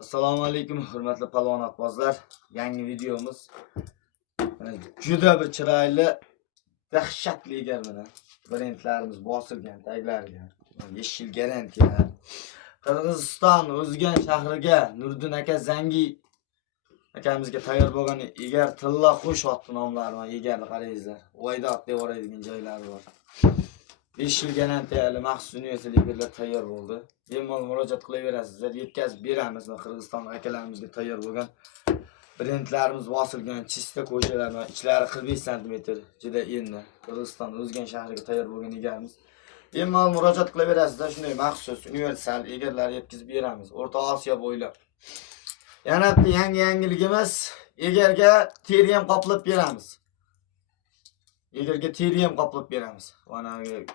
Assalomu alaykum hurmatli palvon aqbozlar. Yangi videomuz. Juda bir chiroyli, dahshatli egar mana. Brendlarimiz bosilgan taglariga. Yeshil garantiya. Qirg'iziston O'zgan shahriga Nurdin aka Zangi akamizga tayyor bo'lgan egar tilla xush otdi nomlari va egarni qarangizlar. Oydoq deb o'raydigan joylari bor. 5 yil garantiyali maxsus universitetlar tayyor bo'ldi. Bemalol murojaat qilaverasizlar, yetkazib beramiz va Qirg'iziston akalarimizga tayyor bo'lgan brendlarimiz bosilgan chista ko'chalar va ichlari 45 cm juda endi Qirg'iziston O'zgan shahriga tayyor bo'lgan egarimiz. Bemalol murojaat qilaverasizlar, shunday maxsus universal egarlar yetkazib beramiz O'rta Osiyo bo'ylab. Yana bitta yangiligimiz, egarga teri ham qoplab beramiz. Egarga teri ham qoplab beramiz. Mana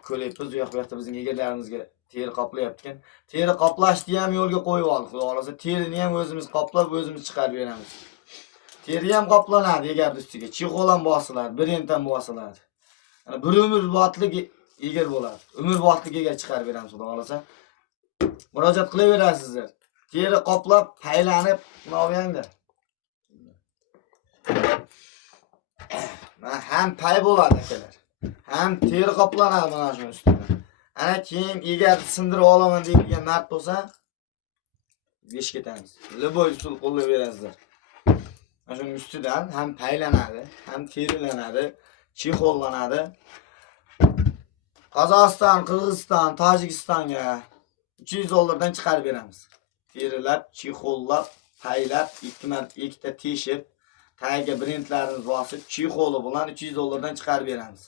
ko'layapmiz, u yoqda bizning egarlarimizga teri qoplayapti. Teri qoplashni ham yo'lga qo'yib oldik. Xudo xolasa terini ham o'zimiz qoplab, o'zimiz chiqarib beramiz. Teri ham qoplanadi egarning ustiga. Chexol ham bosiladi, brend ham bosiladi. Mana bir umrbodlik egar bo'ladi. Umrbodlik egar chiqarib beramiz, xudo xolasa. Murojaat qilaverasizlar. Teri qoplab, haylanib, novyangda. Ham pay bo'ladi akalar. Ham teri qoplanadi mana shu ustiga. Ana keyin egar sindirib olaman deydigan mard bo'lsa, besh ketamiz. Liboy usul qo'llayverasizlar. Mana shuning ustidan ham paylanadi, ham terilanadi, chexollanadi. Qozog'iston, Qirg'iziston, Tojikistonga 300 dollardan chiqarib beramiz. Terilab, chexollab, paylab, ikkita teshib, tagiga brendlarimiz bosib, chexoli bilan 300 dollardan chiqarib beramiz.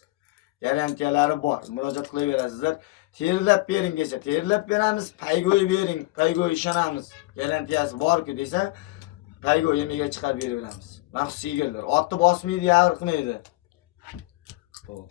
Garantiyalari bor. Murojaat qilaverasizlar. Terilab bering desa, terilab beramiz. Paygo'y bering, paygo'y ishonamiz. Garantiyasi bor-ku desa, paygo'y yemiga chiqarib beramiz. Maxsus egarlar. Otni bosmaydi, yag'ir qilmaydi.